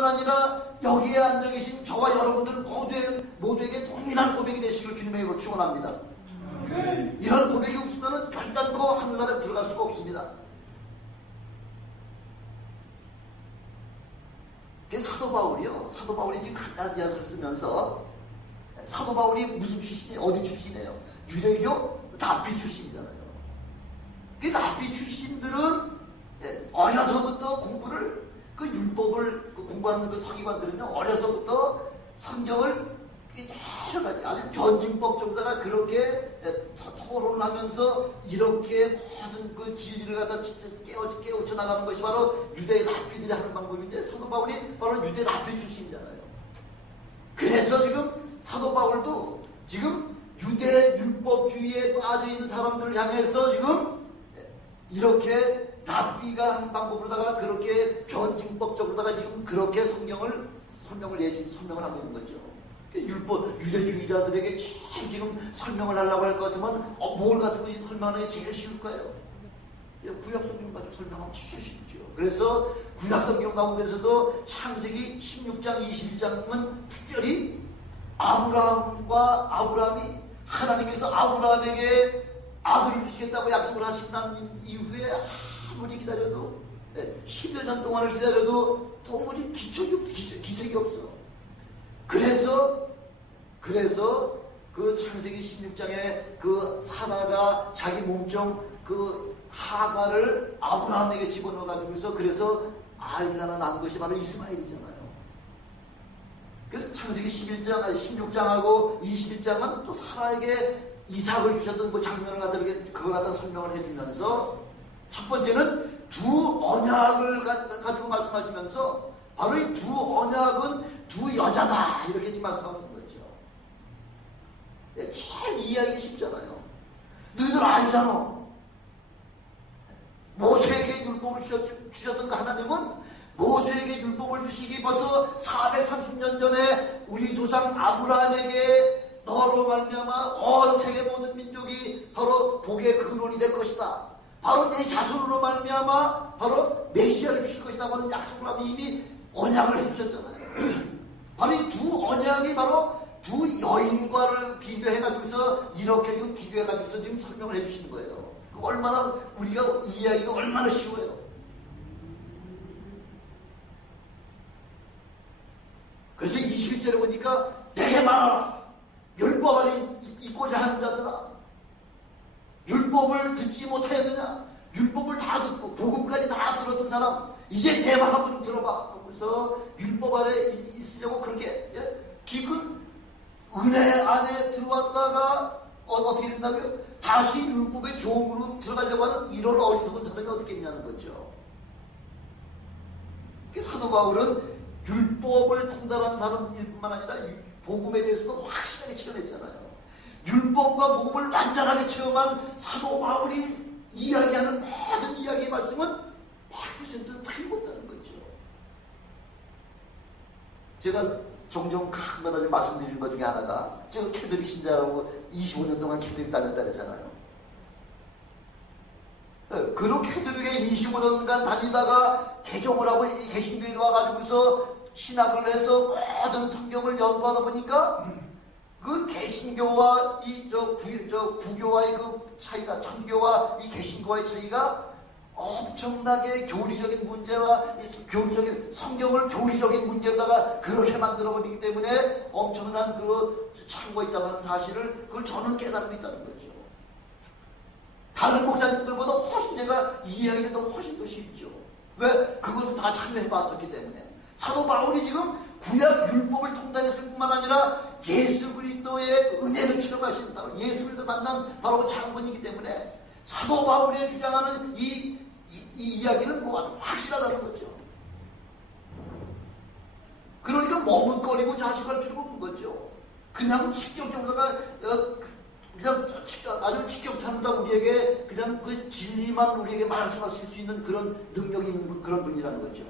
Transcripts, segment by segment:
뿐만 아니라 여기에 앉아 계신 저와 여러분들 모두에게 동일한 고백이 되시길 주님의 이름으로 축원합니다. 이런 고백이 없으면 결단코 하늘나라에 들어갈 수가 없습니다. 사도 바울이 지금 갈라디아서 쓰면서 사도 바울이 무슨 출신이에요? 어디 출신이에요? 유대교 랍비 출신이잖아요. 그 랍비 출신들은 어려서부터 공부를 그 율법을 공부하는 그 서기관들은요 어려서부터 성경을 여러 가지 아주 변증법적으로다가 그렇게 토론을 하면서 이렇게 모든 그 진리를 갖다 깨우쳐 나가는 것이 바로 유대 랍비들이 하는 방법인데 사도 바울이 바로 유대 랍비 출신이잖아요. 그래서 지금 사도 바울도 지금 유대 율법주의에 빠져있는 사람들을 향해서 지금 이렇게 랍비가 한 방법으로다가 그렇게 변증법적으로다가 지금 그렇게 설명을 하고 있는 거죠. 율법 유대주의자들에게 지금 설명을 하려고 할 것 같으면 뭘 가지고 설명하는 게 제일 쉬울까요? 구약 성경 가지고 설명하면 제일 쉽죠. 그래서 구약 성경 가운데서도 창세기 16장 21장은 특별히 아브라함이 하나님께서 아브라함에게 아들을 주시겠다고 약속을 하신 난 이후에 아무리 기다려도 10여 년 동안을 기다려도 도무지 기색이 없어. 그래서 그 창세기 16장에 그 사라가 자기 몸종 그 하가를 아브라함에게 집어넣어가지고서 그래서 아이를 하나 낳은 것이 바로 이스마엘이잖아요. 그래서 창세기 16장하고 21장은 또 사라에게 이삭을 주셨던 그 장면을 갖다 이렇게 그걸 갖다 설명을 해주면서 첫 번째는 두 언약을 가지고 말씀하시면서 바로 이 두 언약은 두 여자다 이렇게 말씀하고 있는 거죠. 제일 이해하기 쉽잖아요. 너희들 알잖아. 모세에게 율법을 주셨던 그 하나님은 모세에게 율법을 주시기 벌써 430년 전에 우리 조상 아브라함에게 너로 말미암아 온 세계 모든 민족이 바로 복의 근원이 될 것이다. 바로 내 자손으로 말미암아 바로 메시아를 주실 것이다 하는 약속을 하고 이미 언약을 해주셨잖아요. 바로 이 두 언약이 바로 두 여인과를 비교해가지고서 이렇게 지금 비교해가지고서 지금 설명을 해주시는 거예요. 얼마나 우리가 이해하기가 얼마나 쉬워요. 그래서 21절에 보니까 내게 말하라. 율법 안에 있고자 하는 자들아. 율법을 듣지 못하였느냐? 율법을 다 듣고 복음까지 다 들었던 사람 이제 내 말 한번 들어봐. 그래서 율법 안에 있으려고 그렇게 깊은 은혜 안에 들어왔다가 어떻게 된다고요? 다시 율법의 종으로 들어가려고 하는 이런 어리석은 사람이 어떻게 있냐는 거죠. 사도 바울은 율법을 통달한 사람일 뿐만 아니라 복음에 대해서도 확실하게 체험했잖아요. 율법과 복음을 완전하게 체험한 사도 바울이 이야기하는 모든 이야기의 말씀은 100% 틀림없다는 거죠. 제가 종종 가끔가다 말씀드리는 것 중에 하나가 제가 캐톨릭 신자라고 25년 동안 캐톨릭 다녔다 그러잖아요. 그렇게 캐톨릭에 25년간 다니다가 개종을 하고 개신교에 와가지고서 신학을 해서 모든 성경을 연구하다 보니까 그 개신교와 구교와의 그 차이가, 천교와 이 개신교와의 차이가 엄청나게 교리적인 문제와 교리적인 성경을 교리적인 문제에다가 그렇게 만들어버리기 때문에 엄청난 그 차이가 있다고 하는 사실을 그걸 저는 깨닫고 있다는 거죠. 다른 목사님들보다 훨씬 제가 이해하기가 훨씬 더 쉽죠. 왜? 그것을 다 참여해봤었기 때문에. 사도 바울이 지금 구약 율법을 통달했을 뿐만 아니라 예수 그리스도의 은혜를 체험하신 바로 예수 그리스도를 만난 바로 그 장본이기 때문에 사도 바울이 주장하는 이 이야기는 뭐가 확실하다는 거죠. 그러니까 머뭇거리고 자식할 필요가 없는 거죠. 그냥 직접적으로다가 그냥 아주 직접적으로 우리에게 그냥 그 진리만 우리에게 말씀하실 수 있는 그런 능력이 있는 그런 분이라는 거죠.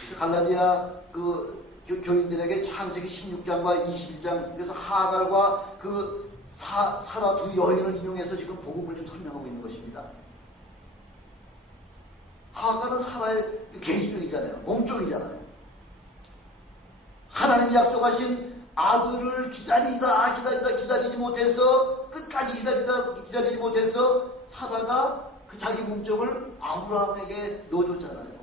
그래서 갈라디아 그 교인들에게 창세기 16장과 21장 그래서 하갈과 그 사라 두 여인을 인용해서 지금 복음을 좀 설명하고 있는 것입니다. 하가는 사라의 계시적이잖아요. 몸종이잖아요. 하나님이 약속하신 아들을 기다리지 못해서 끝까지 기다리지 못해서 사라가 그 자기 몸종을 아브라함에게 넣어줬잖아요.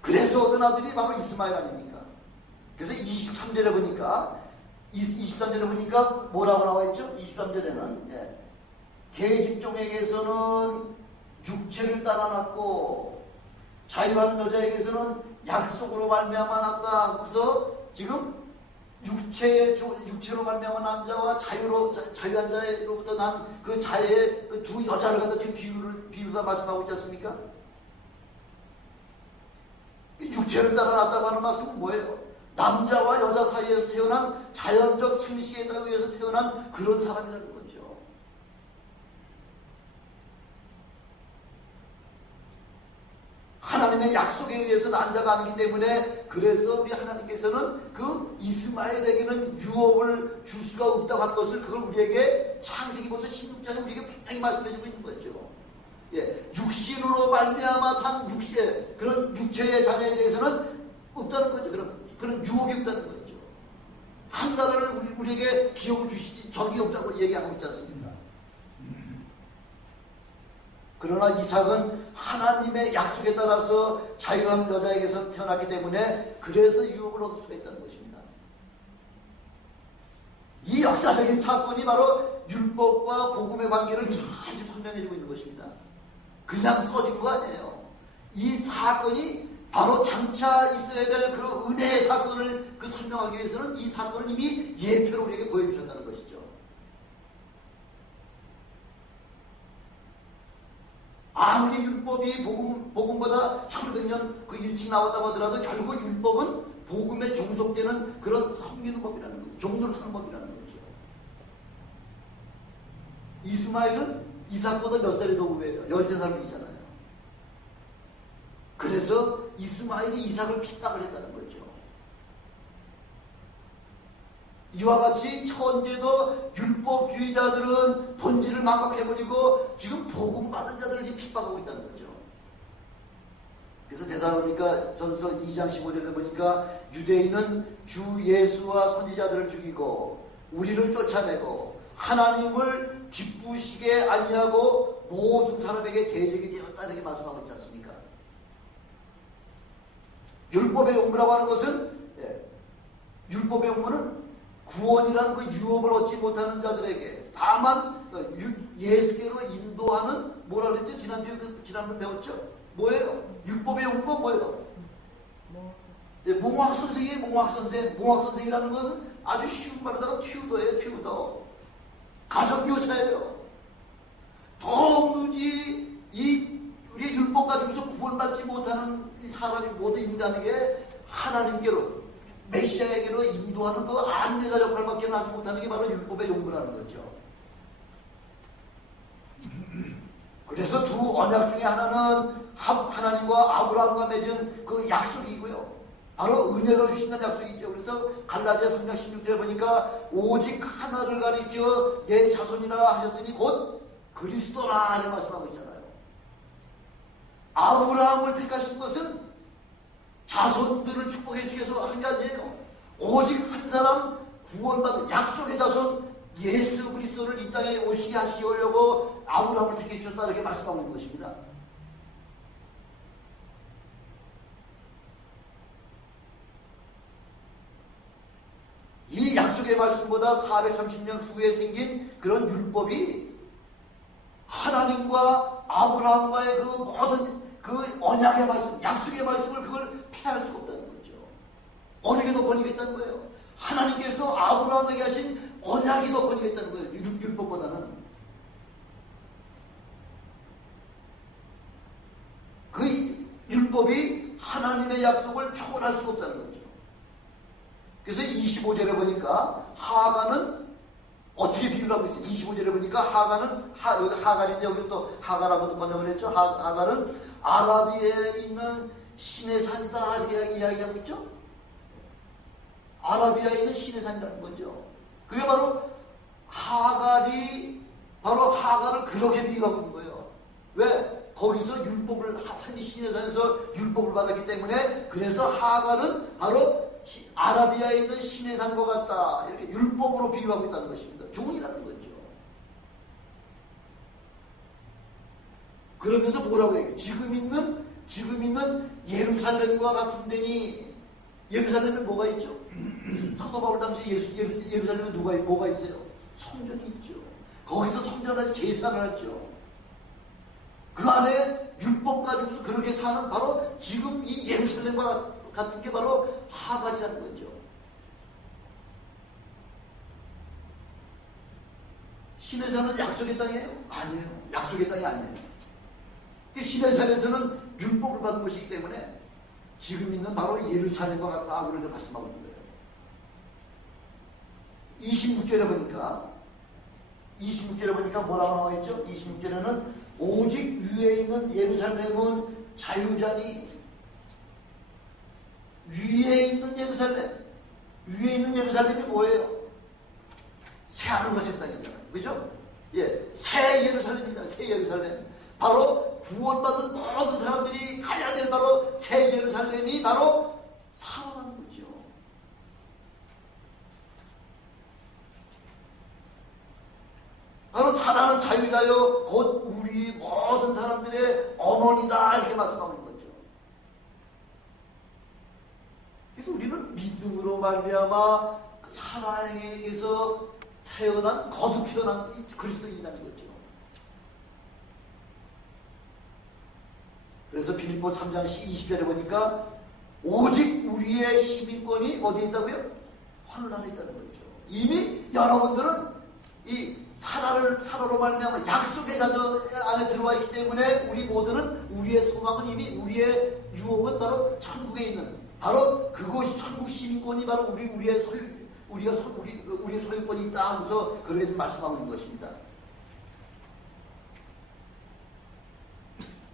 그래서 얻은 아들이 바로 이스마엘 아닙니까? 그래서 23절에 보니까 뭐라고 나와 있죠? 23절에는 계집종에게서는 육체를 따라 낳고 자유한 여자에게서는 약속으로 말미암아 낳았다. 그래서 지금 육체로 말미암아 난 자와 자유한 자로부터 난 그 자의 그 두 여자를 갖다 지금 비유다 말씀하고 있지 않습니까? 육체를 따라 낳았다고 하는 말씀은 뭐예요? 남자와 여자 사이에서 태어난 자연적 상식에 의해서 태어난 그런 사람이라는 거죠. 하나님의 약속에 의해서 난 자가 아니기 때문에 그래서 우리 하나님께서는 그 이스마엘에게는 유업을 줄 수가 없다고 하는 것을 그걸 우리에게 창세기 벌써 16장에 우리에게 분명히 말씀해주고 있는 거죠. 육신으로 말미암아 단 그런 육체의 자녀에 대해서는 없다는 거죠. 그런 유혹이 없다는 거죠. 한 나라를 우리에게 기업을 주시지 적이 없다고 얘기하고 있지 않습니까? 그러나 이삭은 하나님의 약속에 따라서 자유한 여자에게서 태어났기 때문에 그래서 유업을 얻을 수가 있다는 것입니다. 이 역사적인 사건이 바로 율법과 복음의 관계를 잘 설명해주고 있는 것입니다. 그냥 써진 거 아니에요. 이 사건이 바로 장차 있어야 될 그 은혜의 사건을 설명하기 위해서는 이 사건을 이미 예표로 우리에게 보여주셨다는 것이죠. 아무리 율법이 복음보다 1500년 일찍 나왔다고 하더라도 결국 율법은 복음에 종속되는 그런 섬기는 법이라는 거죠. 종로를 타는 법이라는 거죠. 이스마엘은 이삭보다 몇 살이 더 후배예요? 13살이잖아요. 그래서 이스마엘이 이삭을 핍박을 했다는 거죠. 이와 같이 현재도 율법주의자들은 본질을 망각해버리고 지금 복음 받은 자들을 지금 핍박하고 있다는 거죠. 그래서 데살로니가 전서 2장 15절에 보니까 유대인은 주 예수와 선지자들을 죽이고 우리를 쫓아내고 하나님을 기쁘시게 아니하고 모든 사람에게 대적이 되었다 이렇게 말씀하고 있지 않습니까? 율법의 용무라고 하는 것은 율법의 용무는 구원이라는 그 유업을 얻지 못하는 자들에게 다만 예수께로 인도하는 뭐라 그랬죠? 지난번에 배웠죠? 뭐예요? 율법의 용무가 뭐예요? 몽학선생이라는 것은 아주 쉬운 말로다가 튜더예요. 튜더. 가정교사예요. 도무지 우리의 율법 가지고서 구원받지 못하는 이 사람이 모든 인간에게 하나님께로 메시아에게로 인도하는 그 안내자 역할밖에 하지 못하는 게 바로 율법의 용무라는 거죠. 그래서 두 언약 중에 하나는 하나님과 아브라함과 맺은 그 약속이고요. 바로 은혜로 주신다는 약속이죠. 그래서 갈라디아 3장 16절에 보니까 오직 하나를 가리켜 내 자손이라 하셨으니 곧 그리스도라 이렇게 말씀하고 있잖아요. 아브라함을 택하신 것은 자손들을 축복해 주시기 위해서 한 게 아니에요. 오직 한 사람 구원받은 약속의 자손 예수 그리스도를 이 땅에 오시게 하시려고 아브라함을 택해 주셨다 이렇게 말씀하고 있는 것입니다. 이 약속의 말씀보다 430년 후에 생긴 그런 율법이 하나님과 아브라함과의 그 모든 그 언약의 말씀, 약속의 말씀을 그걸 피할 수가 없다는 거죠. 어느 게 더 권위가 있다는 거예요? 하나님께서 아브라함에게 하신 언약이 더 권위가 있다는 거예요. 율법보다는. 그 율법이 하나님의 약속을 초월할 수가 없다는 거죠. 그래서 25절에 보니까 하가는 어떻게 비유를 하고 있어요? 25절에 보니까 하가는 여기 하갈인데 여기 또 하갈하고도 번역을 했죠. 하갈은 아라비아에 있는 신의 산이다 이렇게 이야기하고 있죠. 아라비아에 있는 신의 산이라는 거죠. 그게 바로 하갈이 바로 하가를 그렇게 비유하고 있는 거예요. 왜? 거기서 율법을 시내산에서 율법을 받았기 때문에 그래서 하가는 바로 아라비아에 있는 시내산과 같다. 이렇게 율법으로 비유하고 있다는 것입니다. 종이라는 거죠. 그러면서 뭐라고 얘기해요? 지금 있는 예루살렘과 같은 데니 예루살렘에 뭐가 있죠? 사도 바울 당시 예루살렘에 뭐가 있어요? 성전이 있죠. 거기서 성전을 제사를 했죠. 그 안에 율법 가지고서 그렇게 사는 바로 지금 이 예루살렘과 같은 게 바로 하갈이라는 거죠. 시내산은 약속의 땅이에요? 아니에요. 약속의 땅이 아니에요. 시내산에서는 율법을 받은 것이기 때문에 지금 있는 바로 예루살렘과 같다 그렇게 말씀하고 있는 거예요. 26절에 보니까 뭐라고 나와 있죠? 26절에는 오직 위에 있는 예루살렘은 자유자니. 위에 있는 예루살렘이 뭐예요? 새 하늘과 새 땅이잖아요. 그죠? 예, 새 예루살렘이잖아요. 새 예루살렘. 바로 구원받은 모든 사람들이 가야 될 바로 새 예루살렘이 바로 살아나는 거죠. 바로 살아나는 자유자요 곧 우리 모든 사람들의 어머니다 이렇게 말씀하고 있는 거죠. 그래서 우리는 믿음으로 말미암아 그 사랑에게서 거듭 태어난 그리스도인이라는 거죠. 그래서 빌립보 3장 20절에 보니까 오직 우리의 시민권이 어디에 있다고요? 하늘 안에 있다는 거죠. 이미 여러분들은 이 살아로 말미암아 약속의 자녀 안에 들어와 있기 때문에 우리 모두는 우리의 소망은 이미 우리의 유업은 바로 천국에 있는 바로 그곳이 천국 시민권이 바로 우리의 소유권이 있다 하면서 그렇게 말씀하고 있는 것입니다.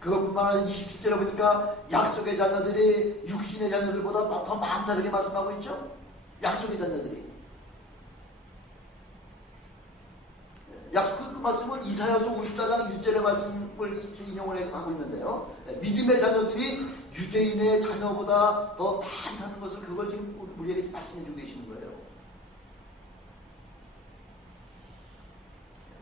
그것뿐만 아니라 27절에 보니까 약속의 자녀들이 육신의 자녀들보다 더 많다 이렇게 말씀하고 있죠. 약속의 자녀들이 그 말씀을 이사야서 54장 1절의 말씀을 인용을 하고 있는데요. 믿음의 자녀들이 유대인의 자녀보다 더 많다는 것을 그걸 지금 우리에게 말씀해 주고 계시는 거예요.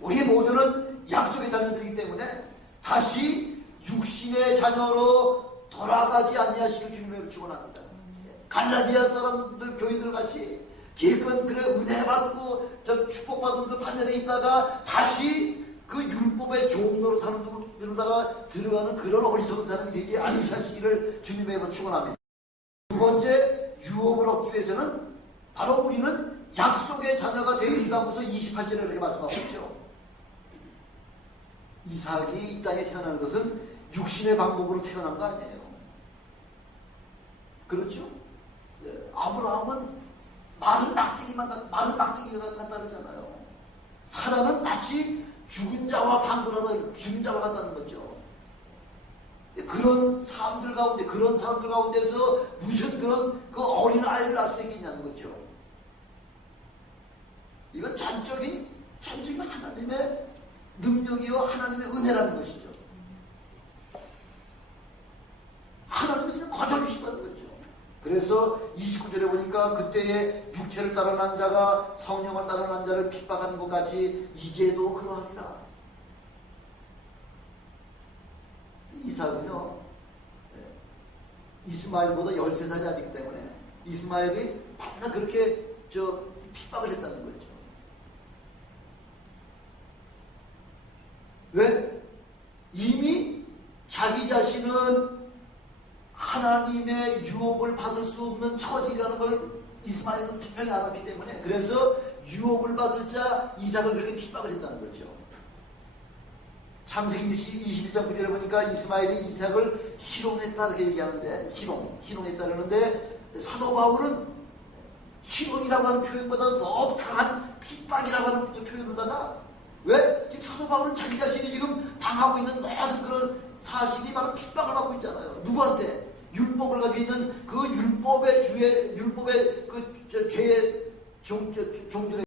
우리 모두는 약속의 자녀들이기 때문에 다시 육신의 자녀로 돌아가지 아니하시길 주님을 축원합니다. 갈라디아 사람들 교인들 같이 기껏 그래 은혜 받고 저 축복받은 그 반열에 있다가 다시 그 율법의 종로로 사는 데로다가 들어가는 그런 어리석은 사람이 되지 아니하시기를 주님의 이름으로 축원합니다. 두 번째 유업을 얻기 위해서는 바로 우리는 약속의 자녀가 되어 있다고서 28절에 이렇게 말씀하고 있죠. 이삭이 이 땅에 태어나는 것은 육신의 방법으로 태어난 거 아니에요. 그렇죠? 아브라함은 마른 낙지기가 같다 그러잖아요. 사라는 마치 죽은 자와 같다는 거죠. 그런 사람들 가운데서 무슨 그런 그 어린 아이를 낳을 수 있겠냐는 거죠. 이건 전적인 하나님의 능력이요 하나님의 은혜라는 것이죠. 하나님이 그냥 거저주시다는 거죠. 그래서 29절에 보니까 그때에 육체를 따라 난 자가 성령을 따라 난 자를 핍박하는 것 같이 이제도 그러하니라. 이삭은요 이스마엘보다 13살이 아니기 때문에 이스마엘이 밤낮 그렇게 핍박을 했다는 거죠. 왜? 이미 자기 자신은 하나님의 유업을 받을 수 없는 처지라는 걸 이스마엘은 분명히 알았기 때문에 그래서 유업을 받을 자 이삭을 그렇게 핍박을 했다는 거죠. 창세기 21장 9절에 보니까 이스마엘이 이삭을 희롱했다 이렇게 얘기하는데 희롱했다 그러는데 사도 바울은 희롱이라고 하는 표현보다 더 강한 핍박이라고 하는 표현으로다가 왜? 지금 사도 바울은 자기 자신이 지금 당하고 있는 모든 그런 사실이 바로 핍박을 받고 있잖아요. 누구한테? 율법을 가지고 있는 그 율법의 그 죄의 종들의